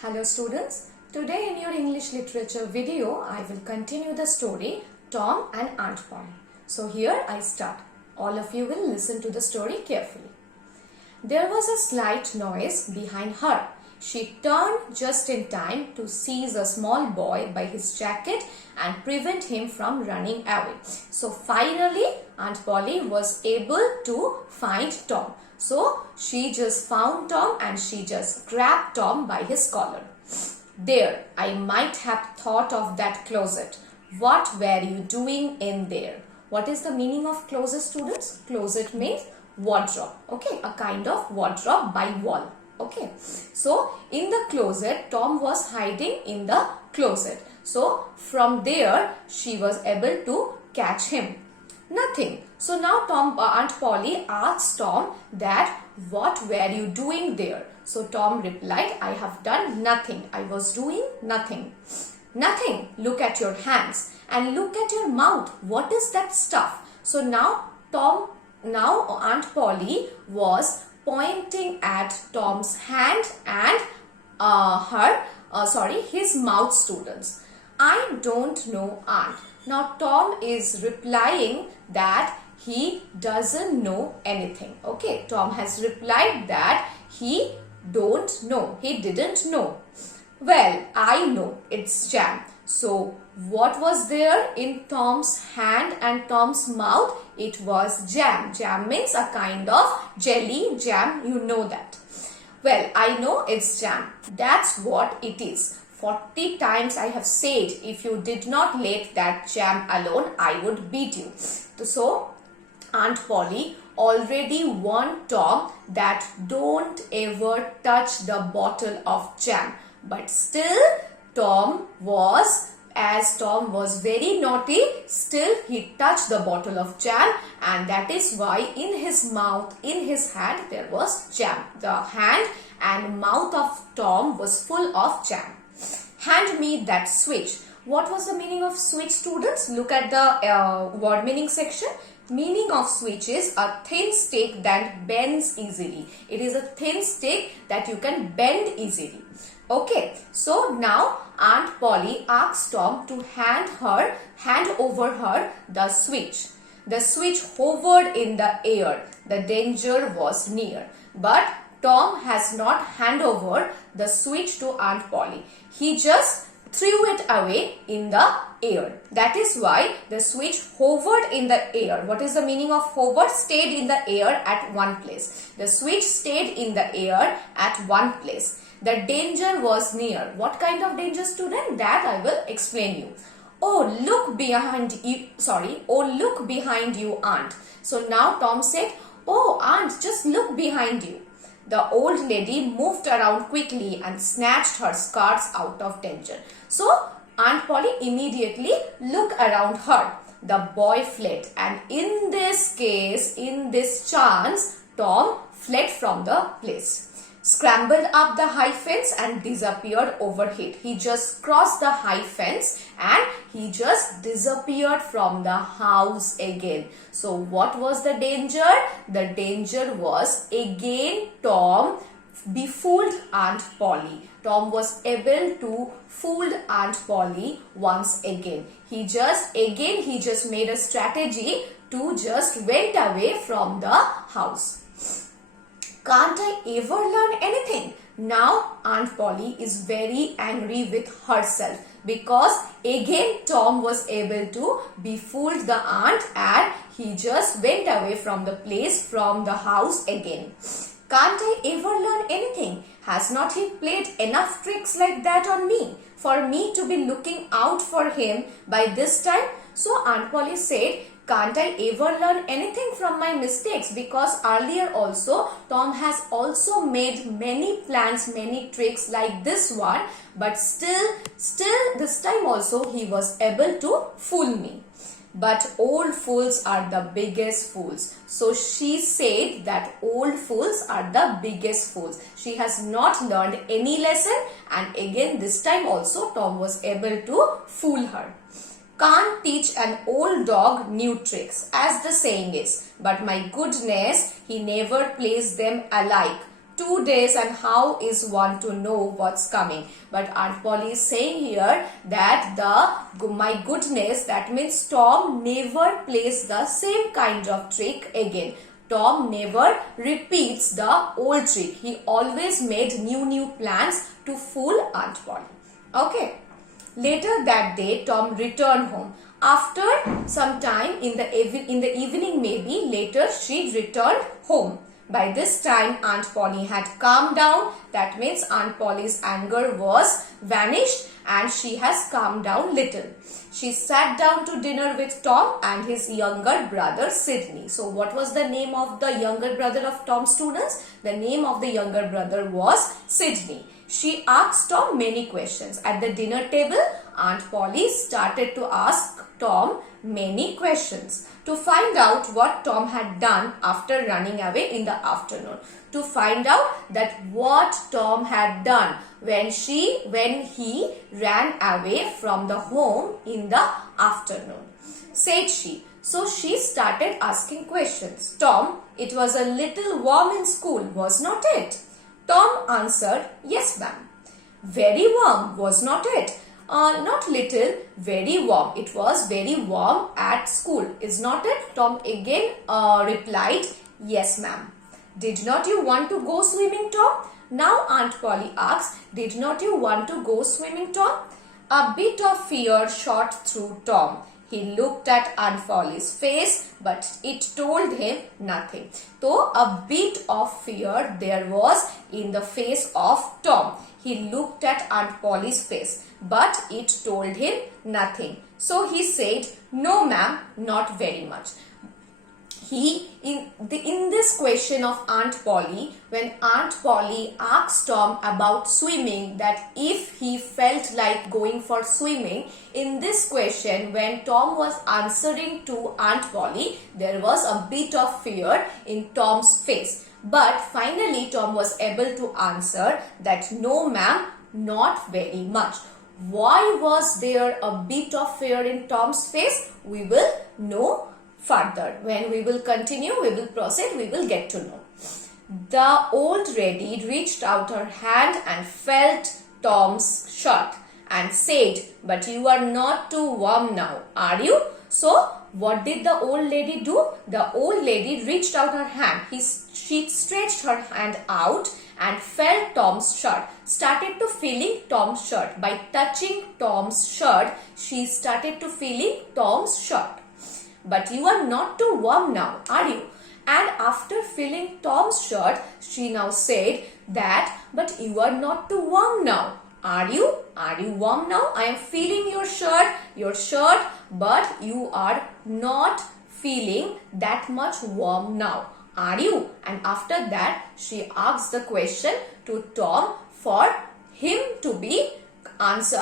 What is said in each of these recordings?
Hello students, today in your English literature video, I will continue the story Tom and Aunt Polly. So here I start. All of you will listen to the story carefully. There was a slight noise behind her. She turned just in time to seize a small boy by his jacket and prevent him from running away. So finally, Aunt Polly was able to find Tom. So she just found Tom and she just grabbed Tom by his collar. There, I might have thought of that closet. What were you doing in there? What is the meaning of closet, students? Closet means wardrobe. Okay, a kind of wardrobe by wall. Okay, so in the closet, Tom was hiding in the closet. So from there, she was able to catch him. Nothing. So now Aunt Polly asks Tom that what were you doing there? So Tom replied, I have done nothing. I was doing nothing. Nothing. Look at your hands and look at your mouth. What is that stuff? So now Aunt Polly was pointing at Tom's hand and his mouth, students. I don't know, Aunt. Now Tom is replying that he doesn't know anything. Okay, Tom has replied that he don't know. He didn't know. Well, I know, it's jam. So what was there in Tom's hand and Tom's mouth? It was jam. Jam means a kind of jelly jam. You know that. Well, I know it's jam. That's what it is. 40 times I have said, if you did not let that jam alone, I would beat you. So Aunt Polly already warned Tom that don't ever touch the bottle of jam. But still Tom was very naughty, still he touched the bottle of jam, and that is why in his mouth, in his hand, there was jam. The hand and mouth of Tom was full of jam. Hand me that switch. What was the meaning of switch, students? Look at the word meaning section. Meaning of switch is a thin stick that bends easily. It is a thin stick that you can bend easily. Okay, so now Aunt Polly asks Tom to hand over her the switch. The switch hovered in the air. The danger was near. But Tom has not handed over the switch to Aunt Polly. He just threw it away in the air. That is why the switch hovered in the air. What is the meaning of hovered? Stayed in the air at one place. The switch stayed in the air at one place. The danger was near. What kind of danger, student? That I will explain you. Oh, look behind you. Oh, look behind you, Aunt. So now Tom said, oh, Aunt, just look behind you. The old lady moved around quickly and snatched her skirts out of danger. So Aunt Polly immediately looked around her. The boy fled, and in this case, in this chance, Tom fled from the place. Scrambled up the high fence and disappeared overhead. He just crossed the high fence and he just disappeared from the house again. So what was the danger? The danger was again Tom befooled Aunt Polly. Tom was able to fool Aunt Polly once again. He just made a strategy to just went away from the house. Can't I ever learn anything? Now Aunt Polly is very angry with herself because again Tom was able to befool the aunt and he just went away from the place, from the house again. Can't I ever learn anything? Has not he played enough tricks like that on me for me to be looking out for him by this time? So Aunt Polly said, can't I ever learn anything from my mistakes? Because earlier also Tom has also made many plans, many tricks like this one, but still this time also he was able to fool me. But old fools are the biggest fools. So she said that old fools are the biggest fools. She has not learned any lesson, and again this time also Tom was able to fool her. Can't teach an old dog new tricks, as the saying is. But my goodness, he never plays them alike. 2 days, and how is one to know what's coming? But Aunt Polly is saying here that my goodness, that means Tom never plays the same kind of trick again. Tom never repeats the old trick. He always made new plans to fool Aunt Polly. Okay. Later that day, Tom returned home. After some time in the evening, maybe later, she returned home. By this time, Aunt Polly had calmed down. That means Aunt Polly's anger was vanished and she has calmed down little. She sat down to dinner with Tom and his younger brother Sydney. So what was the name of the younger brother of Tom, students? The name of the younger brother was Sydney. She asked Tom many questions. At the dinner table, Aunt Polly started to ask Tom many questions to find out what Tom had done after running away in the afternoon. To find out that what Tom had done when he ran away from the home in the afternoon, said she. So she started asking questions. Tom, it was a little warm in school, was not it? Tom answered, yes ma'am. Very warm, was not it? Not little, very warm. It was very warm at school, is not it? Tom again replied, yes ma'am. Did not you want to go swimming, Tom? Now Aunt Polly asks, did not you want to go swimming, Tom? A bit of fear shot through Tom. He looked at Aunt Polly's face, but it told him nothing. So a bit of fear there was in the face of Tom. He looked at Aunt Polly's face, but it told him nothing. So he said, no ma'am, not very much. In this question of Aunt Polly, when Aunt Polly asked Tom about swimming, that if he felt like going for swimming, in this question when Tom was answering to Aunt Polly, there was a bit of fear in Tom's face. But finally Tom was able to answer that no ma'am, not very much. Why was there a bit of fear in Tom's face? We will know further. When we will continue, we will proceed, we will get to know. The old lady reached out her hand and felt Tom's shirt and said, but you are not too warm now, are you? So what did the old lady do? The old lady reached out her hand. She stretched her hand out and felt Tom's shirt. Started to feeling Tom's shirt. By touching Tom's shirt, she started to feeling Tom's shirt. But you are not too warm now, are you? And after feeling Tom's shirt, she now said that, but you are not too warm now, are you? Are you warm now? I am feeling your shirt, but you are not feeling that much warm now, are you? And after that, she asked the question to Tom for him to answer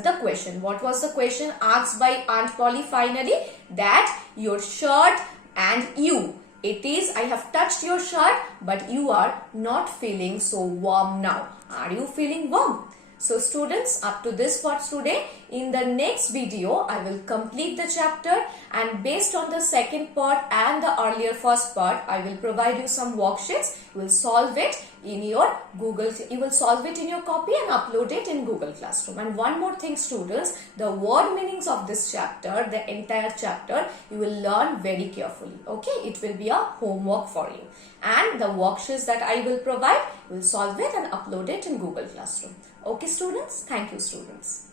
the question. What was the question asked by Aunt Polly finally? That your shirt and you. It is, I have touched your shirt, but you are not feeling so warm now. Are you feeling warm? So students, up to this part today. In the next video, I will complete the chapter, and based on the second part and the earlier first part, I will provide you some worksheets. You will solve it in your copy and upload it in Google Classroom. And one more thing students, the word meanings of this chapter, the entire chapter, you will learn very carefully. Okay, it will be a homework for you. And the worksheets that I will provide, you will solve it and upload it in Google Classroom. Okay students, thank you students.